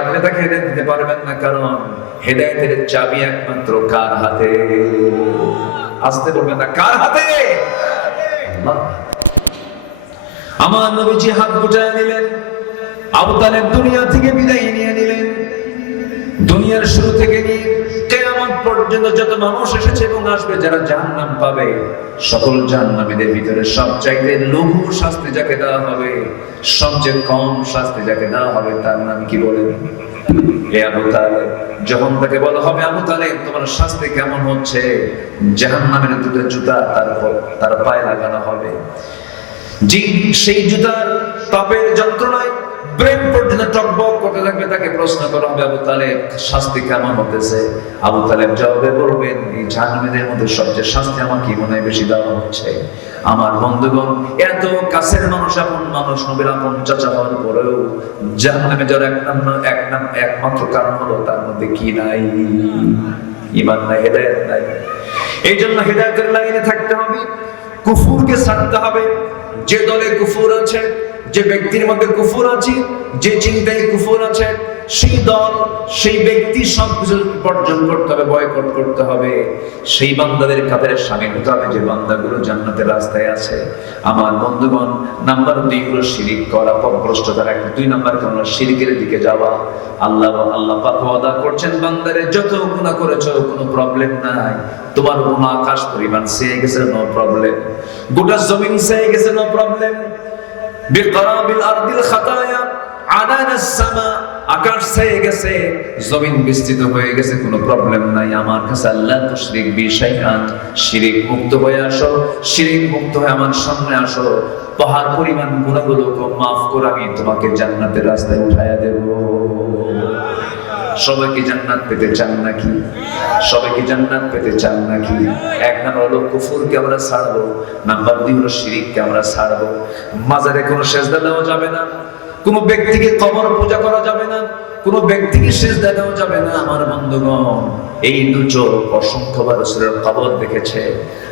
আপনি তাকে দিতে পারবেন না, কারণ হেদায়েতের চাবি একমাত্র কার হাতে? আসতে না, কার হাতে? আমার নবীজি হাত গুটায় নিলেন, আবু তালেব দুনিয়া থেকে বিদায় নিয়ে নিলেন। দুনিয়ার শুরু থেকে নিয়ে পর্যন্ত যত মানুষ এসেছে এবং আসবে, যারা জাহান্নাম পাবে, সকল জাহান্নামীদের ভিতরে সবচাইতে লঘু শাস্তি যাকে দেওয়া হবে, সবচেয়ে কম শাস্তি যাকে দেওয়া হবে, তার নাম কি বলেন হে আবু তালেব। যখন তাকে বলা হবে, আবু তালেব, তোমার শাস্তি কেমন হচ্ছে? জাহান্নামের দুটো জুতা তারপর তার পায়ে লাগানো হবে। সেই জুতার তাপের যন্ত্রণায় ব্রেন পর্যন্ত টকবক করতে থাকবে, তাকে প্রশ্ন করা হবে আবু তালেব, শাস্তি কেমন হতেছে? আবু তালেব জবাবে বলবেন, এই জাহান্নামীদের মধ্যে সবচেয়ে শাস্তি আমাকে মনে হয় বেশি দেওয়া হচ্ছে? আমার বন্ধুগণ, এত কাছের মানুষ, আপন মানুষ, নবীর আপন চাচা হওয়ার পরেও জাহান্নামে যার এক নাম এক নাম, একমাত্র কারণ হলো তার মধ্যে কি নাই? ইমান নাই, হেদায়েত নাই। এই জন্য হেদায়েতের লাইনে থাকতে হবে, কুফুরকে ছাড়তে হবে। যে দলে কুফুর আছে যে ব্যক্তির মধ্যে কুফুর আছে, যে চিন্তায় কুফুর আছে, সেই দল, সেই ব্যক্তি সব কিছু বর্জন করতে হবে, বয়কট করতে হবে। সেই বান্দাদের কাতারে সামিল হতে হবে? যে বান্দাগুলো জান্নাতের রাস্তায় আছে। আমার বন্ধুগণ, নাম্বার দুই হলো শিরিক করা পথভ্রষ্টতার একটা। দুই নাম্বার হলো শিরিকের দিকে যাওয়া। আল্লাহ আল্লাহ পাক করছেন, বান্দারে যত গুনাহ করেছ, কোনো প্রবলেম নাই। তোমার গুনাহ আকাশ পরিমাণ সেয়ে গেছে নো প্রবলেম গোটা জমিন সেয়ে গেছে নো প্রবলেম বিকরাবিল আরদিল খাতায়া আকাশ ছেয়ে গেছে, জমিন বিস্তৃত হয়ে গেছে, কোনো প্রবলেম নাই। আমার কাছে আল্লাহ তো শিরিক শাইআন শিরিক মুক্ত হয়ে আসো, শিরিক মুক্ত হয়ে আমার সামনে আসো। পাহাড় পরিমাণ গুণাগুলোকে মাফ করে আমি তোমাকে জান্নাতের রাস্তায় উঠাইয়া দেব। সবাই কি জান্নাত পেতে চান নাকি? সবাই কি জান্নাত পেতে চান নাকি? এক নাম্বার হলো কুফুরকে আমরা ছাড়বো, নাম্বার দুই হলো শিরিককে আমরা ছাড়বো। মাজারে কোনো সেজদা দেওয়া যাবে না, কোনো ব্যক্তিকে কবর পূজা করা যাবে না, কোনো ব্যক্তিকে সেজদা দেওয়া যাবে না। আমার বন্ধুগণ, এই দু চোখ অসংখ্যবার রসুলের কবর দেখেছে।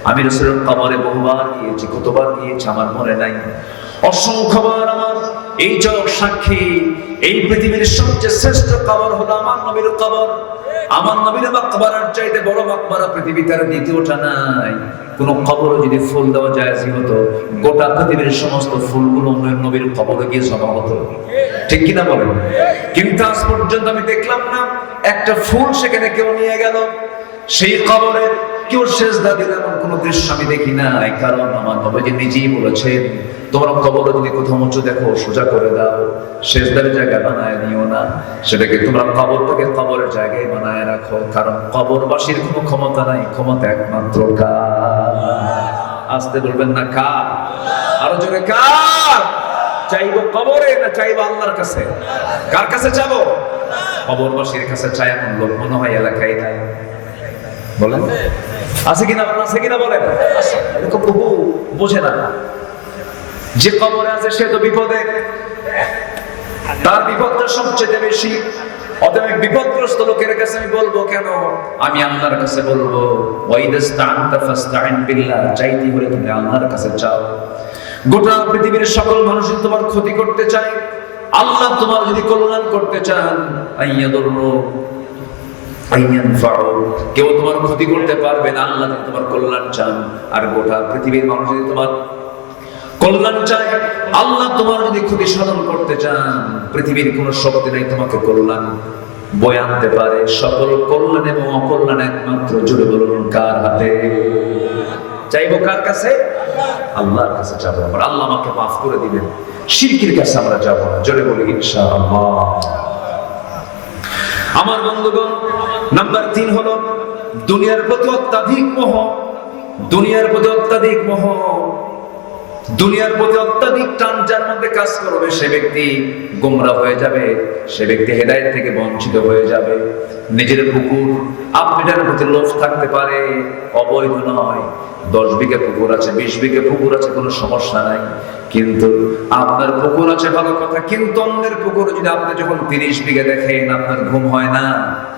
আমি রসুলের কবরে বহুবার গিয়েছি, কতবার গিয়েছি আমার মনে নাই। অসংখ্যবার আমার এই চোখ সাক্ষী, এই পৃথিবীর সবচেয়ে শ্রেষ্ঠ কবর হলো আমার নবীর কবর। আমার নবীর মাকবারার চাইতে বড় মাকবারা পৃথিবীতে আর দ্বিতীয়টা নাই। কোন কবরে যদি ফুল দেওয়া যায় হতো, গোটা পৃথিবীর সমস্ত ফুলগুলো নবীর নবীর কবরে গিয়ে জমা হতো। ঠিক কিনা বলেন? কিন্তু আজ পর্যন্ত আমি দেখলাম না, একটা ফুল সেখানে কেউ নিয়ে গেল। সেই কবরে কেউ সেজদা দিল এমন কোন দৃশ্য আমি দেখি নাই, কারণ আমার নবীজি নিজেই বলেছেন, তোমরা কবর যদি কোথাও উঁচু দেখো, সোজা করে দাও। সেজদার জায়গা বানায় নিও না। সেটাকে তোমরা কবরটাকে কবরের জায়গায় বানায় রাখো, কারণ কবরবাসীর কোনো ক্ষমতা নাই, ক্ষমতা একমাত্র কার? আসতে বলবেন না, কার? আরও জোরে, কার? চাইব কবরে না চাইব আল্লাহর কাছে? কার কাছে যাব কবরবাসীর কাছে চাই এমন লোক মনে হয় এলাকায় নাই। বলেন। আছে কিনা আছে কিনা বলেন? আছে। এরকম বহু বোঝে না। যে কবরে আছে সে তো বিপদে। তার বিপদটা সবচেয়ে বেশি। অতএব বিপদগ্রস্ত লোকের কাছে আমি বলব, কেন? আমি আল্লাহর কাছে বলব ওয়াইদাস্তাআনতা ফাস্তাইন বিল্লাহ চাইতে হলে তুমি আল্লাহর কাছে চাও গোটা পৃথিবীর সকল মানুষ তোমার ক্ষতি করতে চায়। আল্লাহ তোমার যদি কল্যাণ করতে চান আইয়ানফাউ কেউ তোমার ক্ষতি করতে পারবে না, আল্লাহ তোমার কল্যাণ চান। আর গোটা পৃথিবীর মানুষ যদি তোমার কল্যাণ চায়, আল্লাহ তোমার যদি ক্ষতি সাধন করতে চান, পৃথিবীর কোন শক্তি নাই তোমাকে কল্যাণ বয়ে আনতে পারে। সকল কল্যাণ এবং অকল্যাণ একমাত্র জুড়ে বলুন, কার হাতে? চাইব কার কাছে? আল্লাহর কাছে যাব আমরা। আল্লাহ আমাকে মাফ করে দিবেন। শিরকির কাছে আমরা যাব না। জোরে বলি, ইনশাআল্লাহ। আমার বন্ধুগণ, নাম্বার তিন হলো দুনিয়ার প্রতি অত্যাধিক মোহ, দুনিয়ার প্রতি অত্যাধিক মোহ। দুনিয়ার প্রতি অত্যাধিক টান যার মধ্যে কাজ করবে সে ব্যক্তি গোমরা হয়ে যাবে, সে ব্যক্তি হেদায়েত থেকে বঞ্চিত হয়ে যাবে। নিজের পুকুর আপনিটার প্রতি লোভ থাকতে পারে, অবৈধ নয়। দশ বিঘে পুকুর আছে, বিশ বিঘে পুকুর আছে, কোনো সমস্যা নাই। কিন্তু আপনার পুকুর আছে ভালো কথা, কিন্তু অন্যের পুকুর যদি আপনি যখন তিরিশ বিঘে দেখেন আপনার ঘুম হয় না,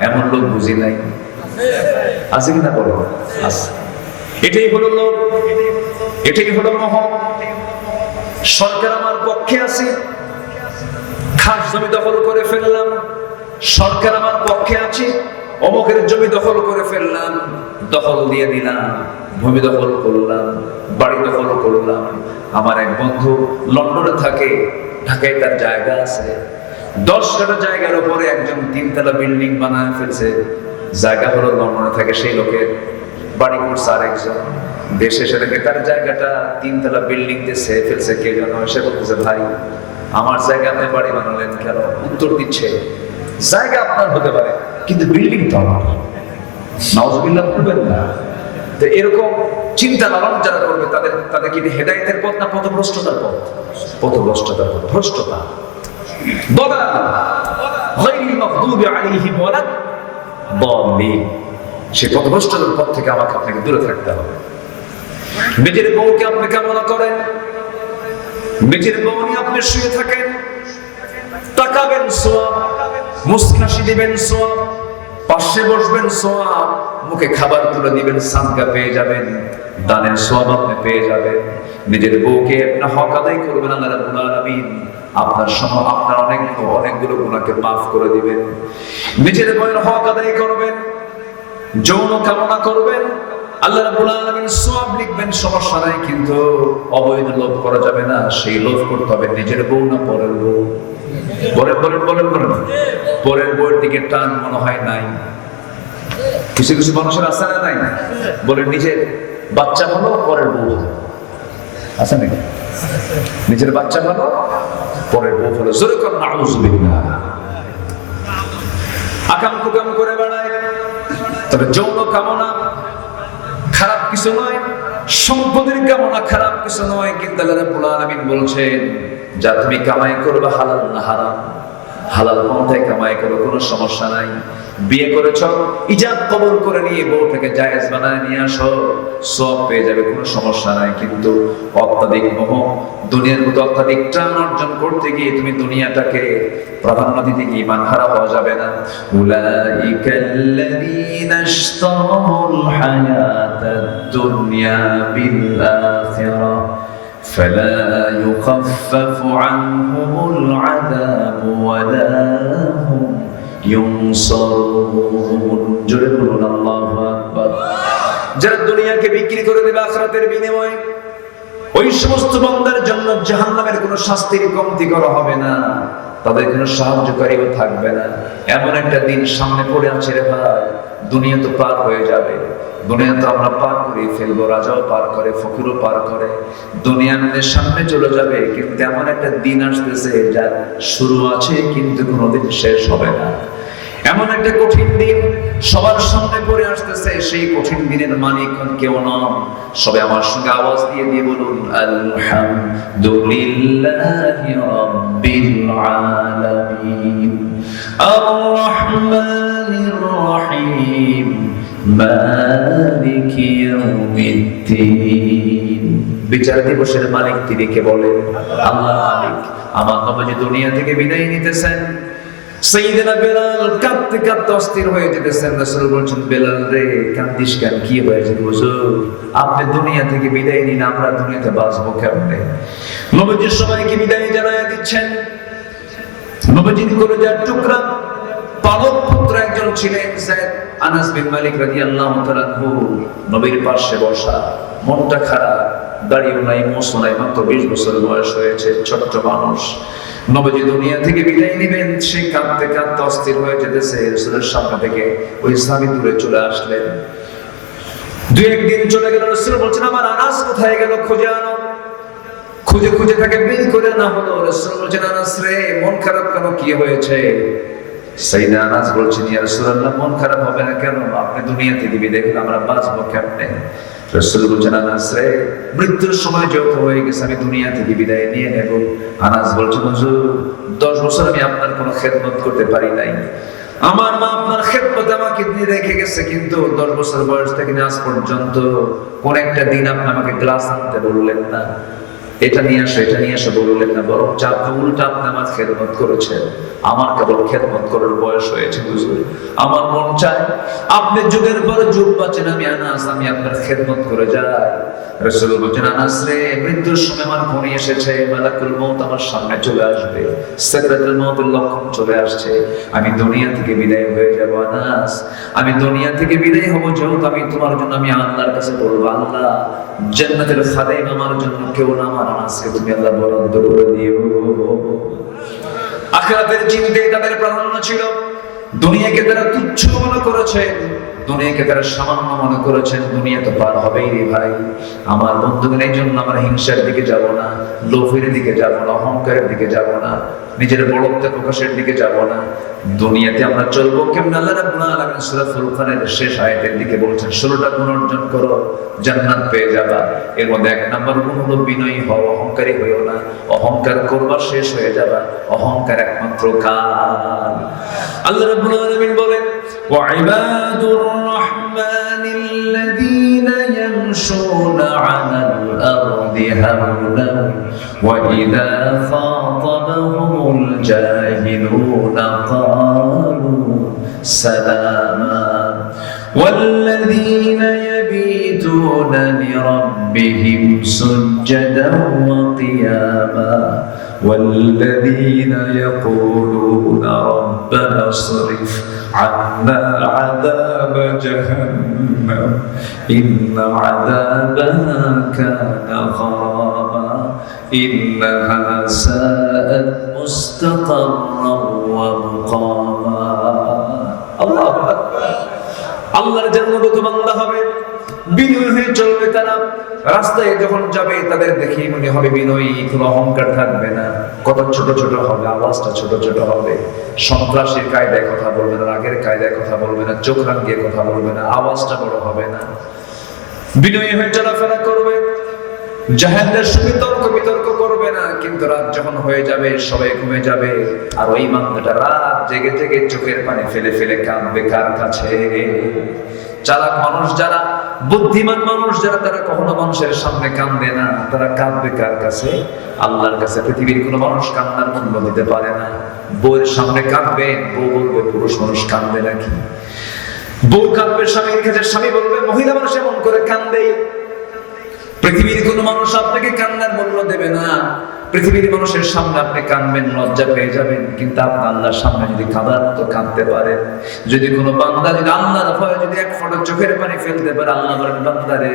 এমন লোক বুঝি নাই। আছে কিনা বলো? আছে। এটাই হলো লোক, এটাই হলো মহ সরকার আমার পক্ষে আছে। খাস জমি দখল করে ফেললাম। সরকার আমার পক্ষে আছে। অমুকের জমি দখল করে ফেললাম। দখল দিয়ে দিলাম। ভূমি দখল করলাম। বাড়ি দখল করলাম। আমার এক বন্ধু লন্ডনে থাকে, ঢাকায় তার জায়গা আছে। দশ কাটা জায়গার উপরে একজন তিনতলা বিল্ডিং বানায় ফেলছে। জায়গা হলো লন্ডনে থাকে সেই লোকের বাড়ি করছে আরেকজন। দেশে এসে দেখে তার জায়গাটা তিনতলা বিল্ডিং দিয়ে সে ফেলছে, কে যেন এসে বলতেছে, ভাই, আমার জায়গা আপনি বাড়ি বানালেন কেন? উত্তর দিচ্ছে। জায়গা আপনার হতে পারে, কিন্তু বিল্ডিং তো আমার। নওয়াজবিল্লাহ করবেন না। তো এরকম চিন্তা লালন যারা করবে, তাদের তাদের কি হেদায়তের পথ না পথভ্রষ্টতার পথ? পথভ্রষ্টতার পথ, ভ্রষ্টতা। দলাল গায়রিল মাগদুবি আলাইহিম ওয়ালা দাল্লিন সে পথভ্রষ্টতার পথ থেকে আমাকে আপনাকে দূরে থাকতে হবে। নিজের বউকে আপনি কামনা করেন, নিজের বউ নিয়ে আপনি শুয়ে থাকেন, তাকাবেন সোয়াব মুস্কাশি দিবেন সোয়াব পাশে বসবেন সোয়াব মুখে খাবার তুলে দিবেন সাদকা পেয়ে যাবেন, দানের সোয়াব আপনি পেয়ে যাবেন। নিজের বউকে আপনি হক আদায় করবেন, আল্লাহ রাব্বুল আলামিন আপনার সম, আপনার অনেক অনেকগুলো গুণাকে মাফ করে দিবেন। নিজের বউয়ের হক আদায় করবেন, যৌন কামনা করবেন, আল্লাহ রাব্বুল আলামিন সওয়াব লিখবেন, সমস্যা নাই, কিন্তু অবৈধ লোভ করা যাবে না, সেই লোভ করতে হবে নিজের বউ না পরের বউ। বলেন বলেন বলেন বলেন। পরের বউয়ের দিকে টান মনে হয় নাই। কিছু কিছু মানুষের আছে না নাই? বলে নিজের বাচ্চা হলো, পরের বউ হলো। আছে নাকি? নিজের বাচ্চা হলো, পরের বউ হলো। জোরে কর নাউজুবিল্লাহ আকাম কুকাম করে বেড়ায়। তবে যৌন কামনা খারাপ কিছু নয়, সম্পদের কামনা খারাপ কিছু নয়, কিন্তু আল্লাহ রাব্বুল আলামিন বলছেন যা তুমি কামাই করবে হালাল না হারাম? হালাল পন্থায় কামাই করো কোনো সমস্যা নাই। বিয়ে করেছ ইজাব কবুল করে নিয়ে বউটাকে জায়েজ বানায় নিয়ে আসো। সব পেয়ে যাবে, কোনো সমস্যা নাই। কিন্তু অত্যাধিক মোহ, দুনিয়ার মতো অত্যাধিক টান অর্জন করতে গিয়ে তুমি দুনিয়াটাকে প্রাধান্য দিতে গিয়ে ইমান হারা হওয়া যাবে না। উলাইকাল্লাযীনা ইশতারাউল হায়াতাদ দুনিয়া বিল আখিরাহ فلا يخفف عنهم العذاب ولا هم ينصرون জোরে বলুন আল্লাহু আকবার যারা দুনিয়াকে বিক্রি করে দেবে আখিরাতের বিনিময়ে ওই সমস্ত বান্দার জন্য জাহান্নামের কোনো শাস্তির কমতি করা হবে না তাদের কোনো সাহায্যকারীও থাকবে না। এমন একটা দিন সামনে পড়ে আছে রে ভাই। দুনিয়া তো পার হয়ে যাবে। দুনিয়া তো আমরা পার করে ফেলব। রাজাও পার করে, ফকিরও পার করে। দুনিয়া আমাদের সামনে চলে যাবে। কিন্তু এমন একটা দিন আসতেছে যার শুরু আছে, কিন্তু কোনোদিন শেষ হবে না। এমন একটা কঠিন দিন সবার সামনে পড়ে আসতেছে, সেই কঠিন দিনের মালিক কেউ নন। সবে আমার সঙ্গে আওয়াজ দিয়ে দিয়ে বলুন, আলহামদুলিল্লাহি রাব্বিল আলামিন আর রহমানির রহিম, মালিকি ইয়াউমিদ্দিন। বিচার দিবসের মালিক তিনি কে বলেন? আল্লাহ মালিক। আমার নবজি দুনিয়া থেকে বিদায় নিতেছেন সাইয়েদনা বেলাল কাঁদতে কাঁদতে অস্থির হয়ে যেতেছেন। বলছেন, বেলাল রে, কান্দিস কেন? কি হয়েছে হুজুর? আপনি দুনিয়া থেকে বিদায় নিন, আমরা দুনিয়াতে বাঁচবো কেমনে? সবাইকে বিদায় দিচ্ছেন। করে যার টুকরা পালক পুত্র একজন ছিলেন সাইদ আনাস বিন মালিক নবীর পাশে বসা, মনটা খারাপ, দাড়িও নাই মোসও নাই, মাত্র বিশ বছর বয়স হয়েছে, ছোট্ট মানুষ। নবজি দুনিয়া থেকে বিদায় নেবেন। সে কাঁদতে কাঁদতে অস্থির হয়ে যেতেছে। রসুলের সামনে থেকে ওই স্বামী দূরে চলে আসলেন। দু একদিন চলে গেল, রসুল বলছেন, আমার আনাস কোথায় গেল খুঁজে আনো। খুঁজে খুঁজে তাকে বের করে না হলো। রসুল বলছেন, আনাস রে, মন খারাপ কেন? কি হয়েছে? সাইদা আনাস বলছেন, ইয়া রাসূলুল্লাহ, মন খারাপ হবে না কেন? আপনি দুনিয়া থেকে বিদায় হলে আমরা বাঁচবো কেমনে? রসুল বলছেন আনাস রে মৃত্যুর সময় যত হয়ে গেছে, আমি দুনিয়া থেকে বিদায় নিয়ে নেব। আনাস হুজুর, দশ বছর আমি আপনার কোনো খেদমত করতে পারি নাই। আমার মা আপনার খেদমত আমাকে দিয়ে রেখে গেছে, কিন্তু দশ বছর বয়স থেকে আজ পর্যন্ত কোন একটা দিন আপনি আমাকে গ্লাস আনতে বললেন না। এটা নিয়ে আসো, এটা নিয়ে আসো, বললেন না, বরং আপনি উল্টা আপনি আমার খেদমত করেছেন আমার কেবল খেদমত করার বয়স হয়েছে, হুজুর। আমার মন চায়, আপনি যুগের পর যুগ বাঁচেন, আমি আনাস, আমি আপনার খেদমত করে যাই। রসুল বলছেন, আনাস রে, মৃত্যুর সময় আমার ফোনে এসেছে, মালাকুল মৌত আমার সামনে চলে আসবে সেক্রেটারি মৌতের লক্ষণ চলে আসছে, আমি দুনিয়া থেকে বিদায় হয়ে যাব, আনাস। আমি দুনিয়া থেকে বিদায় হব, যেহেতু আমি তোমার জন্য, আমি আল্লাহর কাছে বলব, আল্লাহ, জান্নাতের খাদেম আমার জন্য কেউ না আনাসকে তুমি আল্লাহ বরাদ্দ করে দিও। আখিরাতের চিন্তায় তাদের প্রাধান্য ছিল। দুনিয়াকে তারা তুচ্ছ মনে করেছেন দুনিয়াকে তারা সামান্য মনে করেছেন, দুনিয়া তো পার হবেই রে ভাই। আমার বন্ধুদের জন্য আমরা হিংসার দিকে যাব না, লোভের দিকে যাব না, অহংকারের দিকে যাব না, নিজের বড়ত্ব প্রকাশের দিকে যাব না। দুনিয়াতে আমরা চলবো কেমন? আল্লাহ রাব্বুল আলামিন সূরা ফুরকানের শেষ আয়াতের দিকে বলছেন 16টা গুণ অর্জন করো, জান্নাত পেয়ে যাবা। এর মধ্যে এক নাম্বার গুণ হলো বিনয়ী হও, অহংকারী হইও না। অহংকার করবা শেষ হয়ে যাবা, অহংকার একমাত্র কাল। আল্লাহ রাব্বুল আলামিন বলেন وعباد الرحمن الذين يمشون على الأرض هونا وإذا خاطبهم الجاهلون قالوا سلاما والذين يبيتون لربهم سجدا وقياما والذين يقولون ربنا اصرف عنا عذاب جهنم إن عذابها كان غراما إنها ساءت مستقرا ومقاما الله أكبر আল্লাহর জন্মগত বান্দা হবে বিনয় চলবে তারা। রাস্তায় যখন যাবে, তাদের দেখে মনে হবে বিনয়ী, কোনো অহংকার থাকবে না। কত ছোট ছোট হবে, আওয়াজটা ছোট ছোট হবে। সন্ত্রাসীর কায়দায় কথা বলবে না, রাগের কায়দায় কথা বলবে না, চোখ রাঙিয়ে কথা বলবে না, আওয়াজটা বড় হবে না। বিনয়ী হয়ে চলাফেরা করবে। জাহেলদের সঙ্গে তর্ক বিতর্ক করবে না, কিন্তু রাত যখন হয়ে যাবে, সবাই ঘুমে যাবে। আর ওই বান্দাটা রাত জেগে জেগে চোখের পানি ফেলে ফেলে কাঁদবে কার কাছে? চালাক মানুষ যারা বুদ্ধিমান মানুষ যারা, তারা কখনো মানুষের সামনে কান্দে না। তারা কাঁদবে কার কাছে? আল্লাহর কাছে। পৃথিবীর কোনো মানুষ কান্নার মূল্য দিতে পারে না। বউয়ের সামনে কাঁদবে, বউ বলবে, পুরুষ মানুষ কান্দে নাকি? বউ কাঁদবে, স্বামীর কাছে স্বামী বলবে, মহিলা মানুষ এমন করে কান্দেই পৃথিবীর কোনো মানুষ আপনাকে কান্নার মূল্য দেবে না। পৃথিবীর মানুষের সামনে আপনি কানবেন লজ্জা পেয়ে যাবেন। কিন্তু আপনি আল্লাহর সামনে যদি কাঁদার তো কাঁদতে পারেন। যদি কোনো বান্দা, যদি আল্লাহর ভয়ে যদি এক ফোঁটা চোখের পানি ফেলতে পারে, আল্লাহ বলেন বান্দারে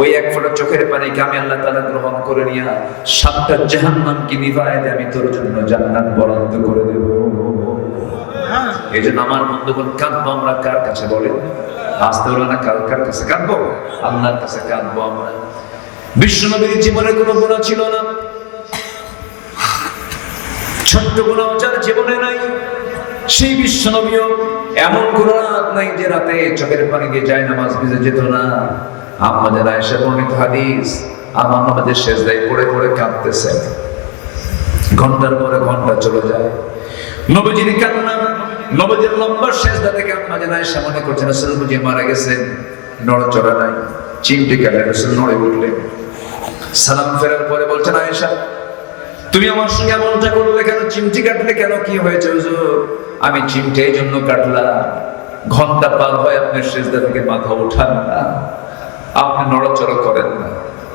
ওই এক ফোঁটা চোখের পানিকে আমি আল্লাহ তাআলা গ্রহণ করে নিয়া সাতটা জাহান্নাম কি নিভায় দিয়ে আমি তোর জন্য জান্নাত বরাদ্দ করে দেব। এই জন্য আমার বন্ধুগণ, কাঁদবো আমরা কার কাছে বলেন? আসতে হলো না কার কাছে কাঁদবো? আল্লাহর কাছে কাঁদবো আমরা। বিশ্বনবীর জীবনে কোনো গুণা ছিল না। ছোট্ট গুণাও যার জীবনে নাই, সেই বিশ্বনবীও এমন কোন রাত নাই যে রাতে চোখের পানি দিয়ে যায়, নামাজ ভিজে যেত না। আমাদের আয়েশা বর্ণিত হাদিস, আমার আমাদের শেষ দায় পড়ে পড়ে কাঁদতেছে। ঘণ্টার পরে ঘণ্টা চলে যায়। নবজির কান্না, নবজির লম্বা শেষ দা থেকে আমাদের আয়েশা মনে করছেন আসলে বুঝিয়ে মারা গেছেন, নড়চড়া নাই। চিমটি কাটে, রসুল নড়ে উঠলেন। সালাম ফেরার পরে বলছেন, আয়েশা, তুমি আমার সঙ্গে এমনটা করলে কেন? চিমটি কাটলে কেন? কি হয়েছে হুজুর? আমি চিমটি এই জন্য কাটলাম। ঘণ্টা পার হয় আপনার শেষদা থেকে মাথা উঠান না। আপনি নড়াচড়া করেন না।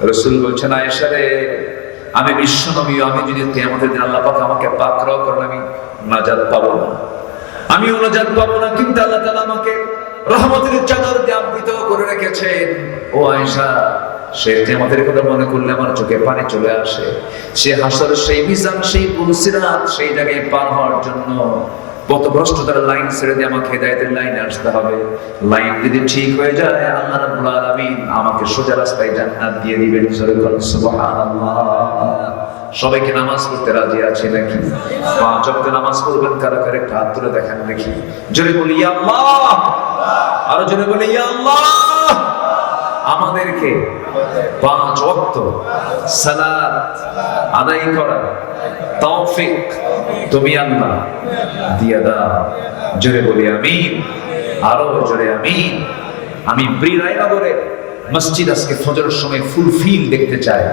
রসুল বলছেন, আয়েশা রে, আমি বিশ্ব নবী আমি যদি কেমতের দিন আল্লাহ পাক আমাকে পাকড়াও করেন, আমি নাজাত পাবো না। আমি নাজাত পাবো না, কিন্তু আল্লাহ তাআলা আমাকে রহমতের চাদর দিয়ে আবৃত করে রেখেছেন। ও আয়েশা সে আমাদের কথা মনে করলে আমার চোখে পানি চলে আসে, সে হাসর সেই মিজান, সেই পুলসিরাত, সেই জায়গায় পার হওয়ার জন্য লাইন ছেড়ে দিয়ে আমাকে হেদায়তের লাইনে আসতে হবে। লাইন যদি ঠিক হয়ে যায়, আল্লাহ রাব্বুল আলামিন আমাকে সোজা রাস্তায় জান্নাত দিয়ে দিবেন। সবাইকে নামাজ পড়তে রাজি আছে নাকি? পাঁচ নামাজ পড়বেন, কারা কারা হাত তুলে দেখেন দেখি। জোরে বলি আল্লাহ! আরও জোরে বলি আল্লাহ! আমাদেরকে পাঁচ ওয়াক্ত সালাত আদায় করা তৌফিক তুমি আল্লাহ দিয়া দাও। জোরে বলি আমিন, আরও জোরে আমি প্রি রায়নগরে মসজিদ আজকে ফজরের সময় ফুলফিল দেখতে চাই।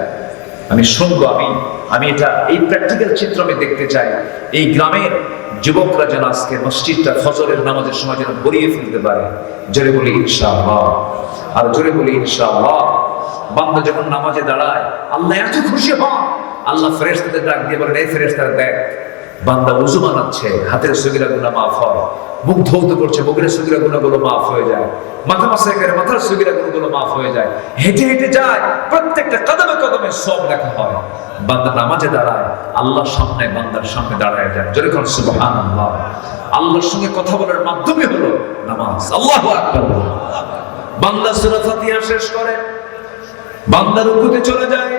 আমি শুনব আমি আমি এটা এই প্র্যাকটিক্যাল চিত্র আমি দেখতে চাই। এই গ্রামের যুবকরা যেন আজকে মসজিদটা ফজরের নামাজের সময় যেন ভরিয়ে ফেলতে পারে। জোরে বলি ইনশাআল্লাহ। আর জোরে বলি ইনশাআল্লাহ। বান্দা যখন নামাজে দাঁড়ায়, আল্লাহ এত খুশি হন। আল্লাহ ফেরেশতাদের ডাক দিয়ে বলেন, এই ফেরেশতারা দেখ, বান্দা উজু বানাচ্ছে, হাতের সগিরা গুণা মাফ হয়, মুখ ধৌত করছে, মুখের সগিরা গুণাগুলো মাফ হয়ে যায়, মাথা মাসে করে মাথার সগিরা গুণগুলো মাফ হয়ে যায়, হেঁটে হেঁটে যায়, প্রত্যেকটা কদমে কদমে সব লেখা হয়। বান্দা নামাজে দাঁড়ায়, আল্লাহর সামনে বান্দার সামনে দাঁড়ায় যায়। জোরে কোন সুবহান আল্লাহ আল্লাহর সঙ্গে কথা বলার মাধ্যমে হলো নামাজ। আল্লাহু আকবার। বান্দা সূরা ফাতিহা শেষ করে বান্দা রুকুতে চলে যায়।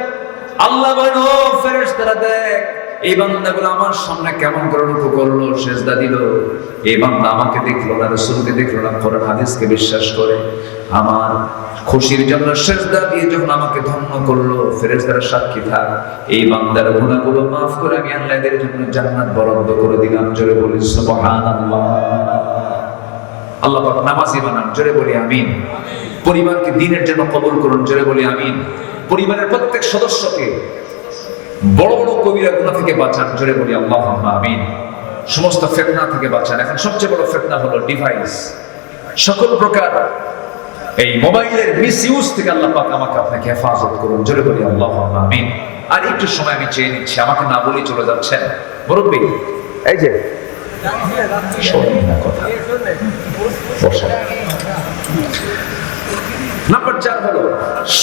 আল্লাহ দেখ, এই আমার সামনে কেমন করে রুকু করল, সেজদা দিল। এই বান্দা আমাকে দেখল না, রাসূলকে দেখল না, কোরআন হাদিসকে বিশ্বাস করে। আমার খুশির জন্য সেজদা দিয়ে যখন আমাকে ধন্য করল, ফেরেশতারা সাক্ষী থাক, এই বান্দার গুনাহগুলো মাফ করে আমি আল্লাহ এদের জন্য জান্নাত বরাদ্দ করে দিলাম। জোরে বলি, সুবহানাল্লাহ। আল্লাহ পাক নামাজি বানান, জোরে বলি, আমিন। পরিবারকে দিনের জন্য কবল করুন, জোরে বলি আমিন। পরিবারের প্রত্যেক সদস্যকে বড় বড় কবিরা গুণা থেকে বাঁচান, জোরে বলি আল্লাহ আমিন। সমস্ত ফেতনা থেকে বাঁচান। এখন সবচেয়ে বড় ফেতনা হলো ডিভাইস সকল প্রকার এই মোবাইলের মিস ইউজ থেকে আল্লাহ পাক আমাকে আপনাকে হেফাজত করুন, জোরে বলি আল্লাহ আমিন। আর একটু সময় আমি চেয়ে নিচ্ছি, আমাকে না বলেই চলে যাচ্ছেন। মুরব্বী, এই যে, শোনেন না কথা। নাম্বার চার হলো,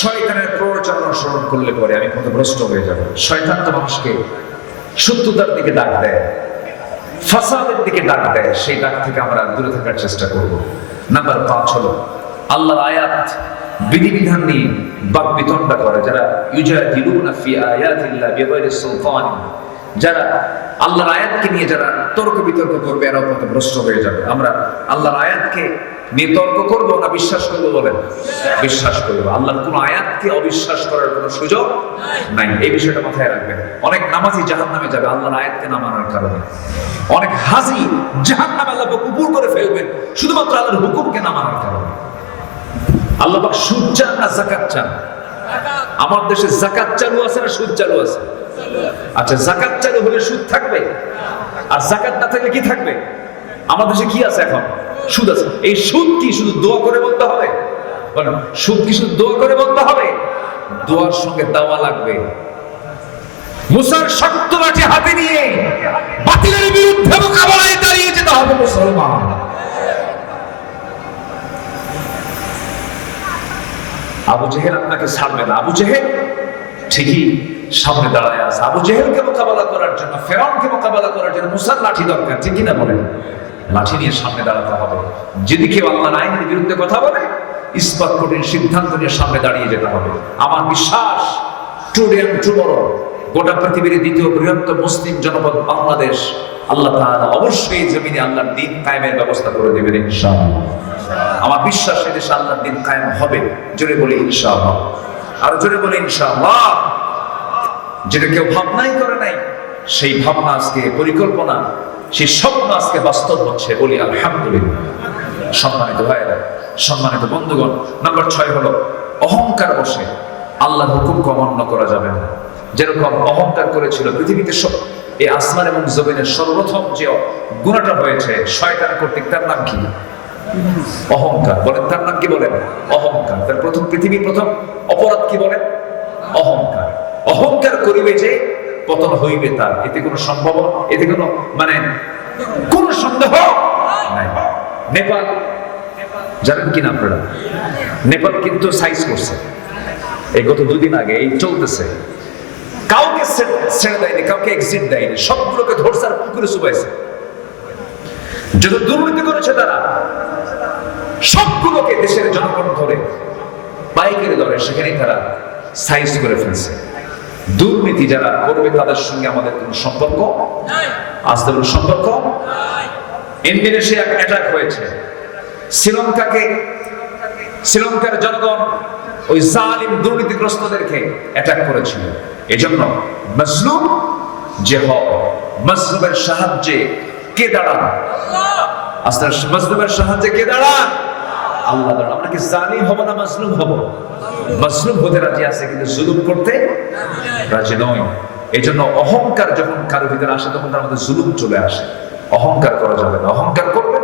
শয়তানের প্ররোচনা অনুসরণ করলে পরে আমি কত ভ্রষ্ট হয়ে যাব। শয়তান তো মানুষকে সত্যতার দিকে ডাক দেয়, ফাসাদের দিকে ডাক দেয়, সেই ডাক থেকে আমরা দূরে থাকার চেষ্টা করব। নাম্বার পাঁচ হলো, আল্লাহর আয়াত বিধিবিধান নিয়ে বাক বিতণ্ডা করে, যারা ইউজাদিলুনা ফি আয়াতিল্লাহ বিগাইরি সুলতান। যারা আল্লাহর আয়াতকে নিয়ে যারা তর্ক বিতর্ক করবে কত ভ্রষ্ট হয়ে যাবে। আমরা আল্লাহর আয়াতকে নিয়ে তর্ক করব না, বিশ্বাস করব বলেন? বিশ্বাস করব। আল্লাহর কোন আয়াতকে অবিশ্বাস করার কোনো সুযোগ নাই। এই বিষয়টা মাথায় রাখবেন। অনেক নামাজি জাহান নামে যাবে আল্লাহর আয়াতকে না মানার কারণে। অনেক হাজি জাহান নামে আল্লাহ কুপুর করে ফেলবেন, শুধুমাত্র আল্লাহর হুকুমকে না মানার কারণে। আল্লাহ সুদ না, জাকাত চান? আমার দেশে জাকাত চালু আছে না সুদ চালু আছে? আচ্ছা জাকাত চালু হলে সুদ থাকবে? আর জাকাত না থাকলে কি থাকবে? আমাদের দেশে কি আছে এখন? সুদ আছে। এই সুদ কি শুধু দোয়া করে বলতে হবে? সুদ কি শুধু দোয়া করে বলতে হবে? দোয়ার সঙ্গে দাওয়া লাগবে। মুসার শক্ত লাঠি হাতে নিয়ে বাতিলের বিরুদ্ধে মোকাবেলায় দাঁড়িয়ে যেতে হবে মুসলমান। আবু জেহেল আপনাকে ছাড়বে না। আবু জেহেল ঠিকই সামনে দাঁড়ায় আছে। আবু জেহেলকে মোকাবেলা করার জন্য, ফেরাউনকে মোকাবেলা করার জন্য মুসার লাঠি দরকার, ঠিক না বলেন? লাঠি নিয়ে সামনে দাঁড়াতে হবে। যদি কেউ আল্লাহর আইনের বিরুদ্ধে কথা বলে, ইস্পাত কঠিন সিদ্ধান্ত নিয়ে সামনে দাঁড়িয়ে যেতে হবে। আমার বিশ্বাস টুডে টুমরো গোটা পৃথিবীর দ্বিতীয় বৃহত্তম মুসলিম জনপদ বাংলাদেশ, আল্লাহ তাআলা অবশ্যই জমিনে আল্লাহর দিন কায়েমের ব্যবস্থা করে দেবেন, ইনশাআল্লাহ। আমার বিশ্বাস, এই দেশে আল্লাহর দিন কায়েম হবে। জোরে বলি, ইনশাআল্লাহ। আর জোরে বলি, ইনশাআল্লাহ। যেটা কেউ ভাবনাই করে নাই, সেই ভাবনা আজকে পরিকল্পনা, সেই স্বপ্ন আজকে বাস্তব হচ্ছে, বলি আলহামদুলিল্লাহ। সম্মানিত ভাইয়েরা, সম্মানিত বন্ধুগণ, নাম্বার ছয় হলো, অহংকার বসে আল্লাহ হুকুমকে অমান্য করা যাবে না। যেরকম অহংকার করেছিল পৃথিবীতে সব এই আসমান এবং জমিনের সর্বপ্রথম যে গুণাটা হয়েছে, শয়তান কর্তৃক, তার নাম কি? অহংকার। বলেন, তার নাম কি বলেন? অহংকার। তার প্রথম, পৃথিবীর প্রথম অপরাধ কি বলেন? অহংকার। অহংকার করিবে যে পতন হইবে তার। এতে কোনো সম্ভব? এতে কোনো মানে কোন সন্দেহ নেপাল, জানেন কিনা আপনারা? নেপাল কিন্তু সাইজ করছে। এই গত দুদিন আগে এই চলতেছে। কাউকে ছেড়ে দেয়নি, কাউকে এক্সিট দেয়নি। সবগুলোকে ধরছে আর পুকুরে চুবাইছে। যত দুর্নীতি করেছে তারা, সবগুলোকে দেশের জনগণ ধরে বাইকের ধরে সেখানেই তারা সাইজ করে ফেলছে। দুর্নীতি যারা করবে তাদের সঙ্গে আমাদের কোনো সম্পর্ক? আসতে কোনো সম্পর্ক? ইন্দোনেশিয়া অ্যাটাক হয়েছে। শ্রীলঙ্কাকে শ্রীলঙ্কার জনগণ ওই জালিম দুর্নীতিগ্রস্তদেরকে অ্যাটাক করেছিল। এজন্য মজলুম যে হয় মজলুমের সাহায্যে কে দাঁড়ান? আস্তে মজলুমের সাহায্যে কে দাঁড়ান? আল্লাহ আমরা কি জালিম হব না মজলুম হব? মজলুম হতে রাজি আছে কিন্তু জুলুম করতে রাজি নয় এই জন্য অহংকার যখন কারও ভিতরে আসে, তখন তার মধ্যে জুলুম চলে আসে। অহংকার করা যাবে না। অহংকার করবে,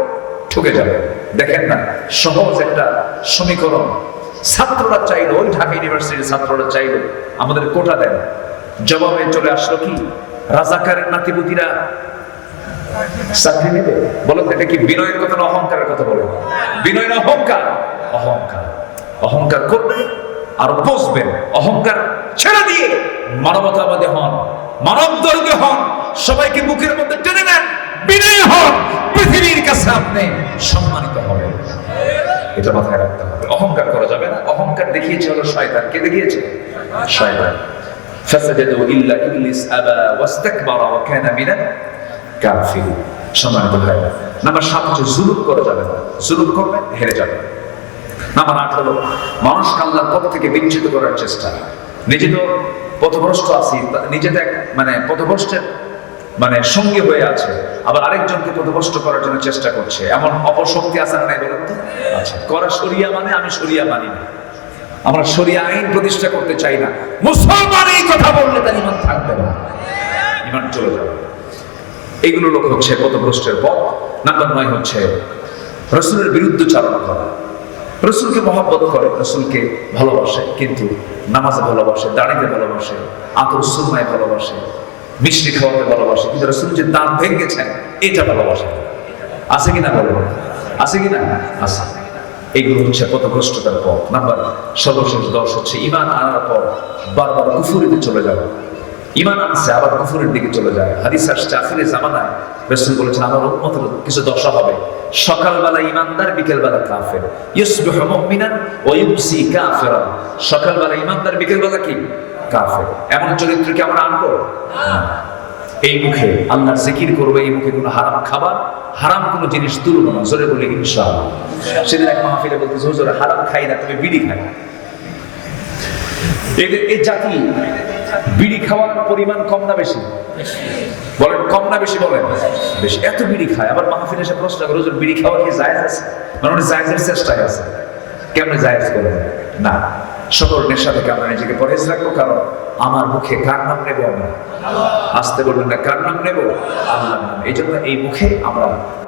ঠকে যাবে। দেখেন না, সহজ একটা সমীকরণ। ছাত্ররা চাইলো, ওই ঢাকা ইউনিভার্সিটির ছাত্ররা চাইলো, আমাদের কোটা দেন। জবাবে চলে আসলো কি? রাজাকারের নাতিপুতিরা চাকরি নেবে বলো তো এটা কি বিনয়ের কথা না অহংকারের কথা বলে বিনয় না অহংকার অহংকার অহংকার করবে আর বসবেন অহংকার ছেড়ে দিয়ে মানবতাবাদী হন মানব দর্গে হন সবাইকে বুকের মধ্যে টেনে নেন বিনয় হন পৃথিবীর কাছে আপনি সম্মানিত হবেন এটা মাথায় রাখতে হবে অহংকার করা যাবে না অহংকার দেখিয়েছে হলো শয়তান কে দেখিয়েছে শয়তান فسجدوا إلا إبليس أبى واستكبر وكان من কাফির। নাম্বার সাত হচ্ছে যাবে না। হেরে যাবে নাম্বার আট হলো মানুষকে আল্লাহর পথ থেকে বিচ্ছিত করার চেষ্টা। নিজে তো পথভ্রষ্ট আছি নিজে তো মানে পথভ্রষ্টের মানে সঙ্গী হয়ে আছে আবার আরেকজনকে পথভ্রষ্ট করার জন্য চেষ্টা করছে। এমন অপশক্তি আছে না বলেন তো? আচ্ছা করা সরিয়া মানে আমি সরিয়া মানি না। আমরা সরিয়া আইন প্রতিষ্ঠা করতে চাই না। মুসলমান এই কথা বললে তার ইমান থাকবে না। ইমান চলে যাবে। এইগুলো লোক হচ্ছে পথভ্রষ্টের পথ নাম্বার নয় হচ্ছে রসুলের বিরুদ্ধে চালনা করা। রসুলকে মহাব্বত করে, রসুলকে ভালোবাসে, কিন্তু নামাজে ভালোবাসে, দাঁড়িতে ভালোবাসে, আতর সুরমায় ভালোবাসে, মিষ্টি খাওয়াতে ভালোবাসে, কিন্তু রসুল যে দাঁত ভেঙেছেন, এটা ভালোবাসে। আছে কিনা বলো আছে কিনা? আছে। এইগুলো হচ্ছে পথভ্রষ্টতার পথ। নাম্বার, সর্বশেষ দশ হচ্ছে ইমান আনার পর বারবার কুফুরিতে চলে যাওয়া। ইমান আনছে, আবার কুফুরের দিকে চলে যায়। হাদিস আসছে আখিরে জামানায় রাসূল বলেছেন, আমার উম্মতের কিছু দশা হবে। সকালবেলা ইমানদার বিকেলবেলা কাফের। ইউসবিহু মুমিনান কাফিরান। সকালবেলা ইমানদার বিকেলবেলা কি? কাফের। এমন চরিত্র কি আমরা আনব? এই মুখে আল্লাহর জিকির করবে, এই মুখে কোনো হারাম খাবার, হারাম কোনো জিনিস তুলবো না, জোরে বলে ইনশাআল্লাহ। সেদিন এক মাহফিলে বলতেছে হারাম খাই না তবে বিড়ি খাই। এই জাতি বিড়ি খাওয়ার পরিমাণ কম না বেশি? বলেন, কম না বেশি বলেন। বেশি, এত বিড়ি খায়। আবার মাহফিল এসে প্রশ্ন করে, হুজুর, বিড়ি খাওয়া কি জায়েজ আছে? মানে উনি চেষ্টায় আছে। কেমনে জায়েজ করে না, সকল নেশা থেকে আমরা নিজেকে পরহেজ রাখব? কারণ আমার মুখে কার নাম নেব আমরা? আসতে বলবেন না, কার নাম নেব? আল্লাহর নাম। এই জন্য এই মুখে আমরা